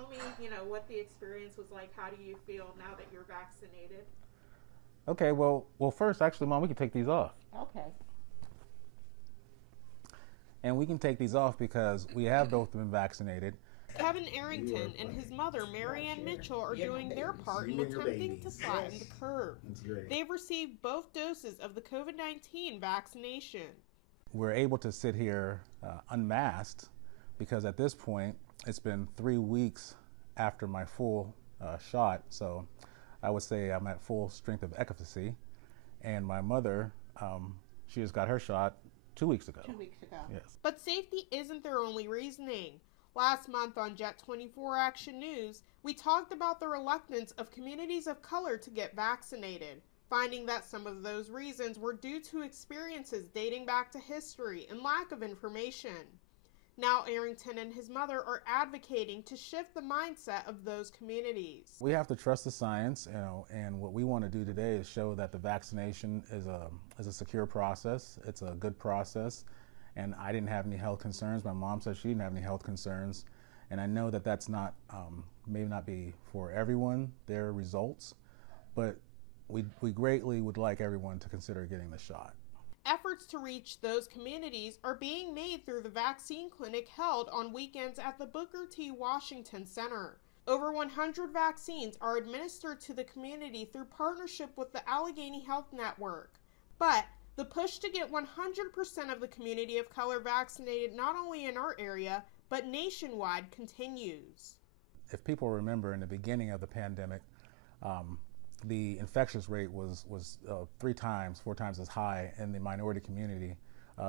tell me, what the experience was like. How do you feel now that you're vaccinated? Okay, well, first, actually, Mom, we can take these off. Okay. And we can take these off because we have both been vaccinated. Kevin Arrington and his mother, Marianne Mitchell, are doing their part in attempting to flatten the curve. They've received both doses of the COVID-19 vaccination. We're able to sit here unmasked because at this point, it's been 3 weeks after my full shot. So I would say I'm at full strength of efficacy. And my mother, she just got her shot 2 weeks ago. 2 weeks ago. Yes. But safety isn't their only reasoning. Last month on Jet 24 Action News, we talked about the reluctance of communities of color to get vaccinated, finding that some of those reasons were due to experiences dating back to history and lack of information. Now Arrington and his mother are advocating to shift the mindset of those communities. We have to trust the science, and what we want to do today is show that the vaccination is a secure process. It's a good process, and I didn't have any health concerns. My mom said she didn't have any health concerns, and I know that that's not may not be for everyone their results, but we greatly would like everyone to consider getting the shot. Efforts to reach those communities are being made through the vaccine clinic held on weekends at the Booker T. Washington Center. Over 100 vaccines are administered to the community through partnership with the Allegheny Health Network. But the push to get 100% of the community of color vaccinated not only in our area, but nationwide continues. If people remember, in the beginning of the pandemic, the infectious rate was 4 times as high in the minority community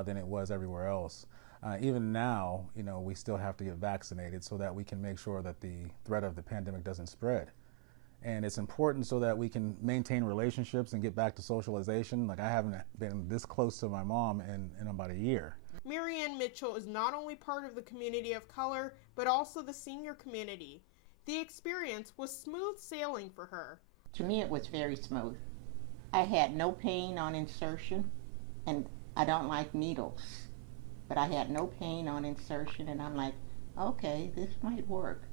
than it was everywhere else. Even now, we still have to get vaccinated so that we can make sure that the threat of the pandemic doesn't spread. And it's important so that we can maintain relationships and get back to socialization. Like, I haven't been this close to my mom in about a year. Marianne Mitchell is not only part of the community of color, but also the senior community. The experience was smooth sailing for her. To me, it was very smooth. I had no pain on insertion, and I don't like needles, but I had no pain on insertion, and I'm like, okay, this might work.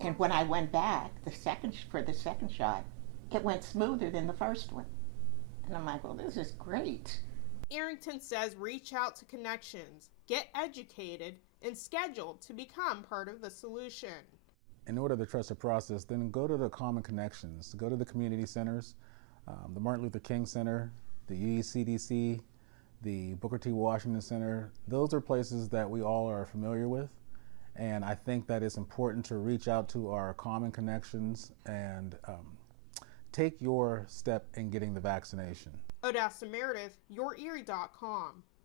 And when I went back for the second shot, it went smoother than the first one. And I'm like, well, this is great. Arrington says reach out to connections, get educated, and schedule to become part of the solution. In order to trust the process, then go to the common connections. Go to the community centers, the Martin Luther King Center, the UCDC, the Booker T. Washington Center. Those are places that we all are familiar with. And I think that it's important to reach out to our common connections and take your step in getting the vaccination. Odessa Meredith, YourErie.com.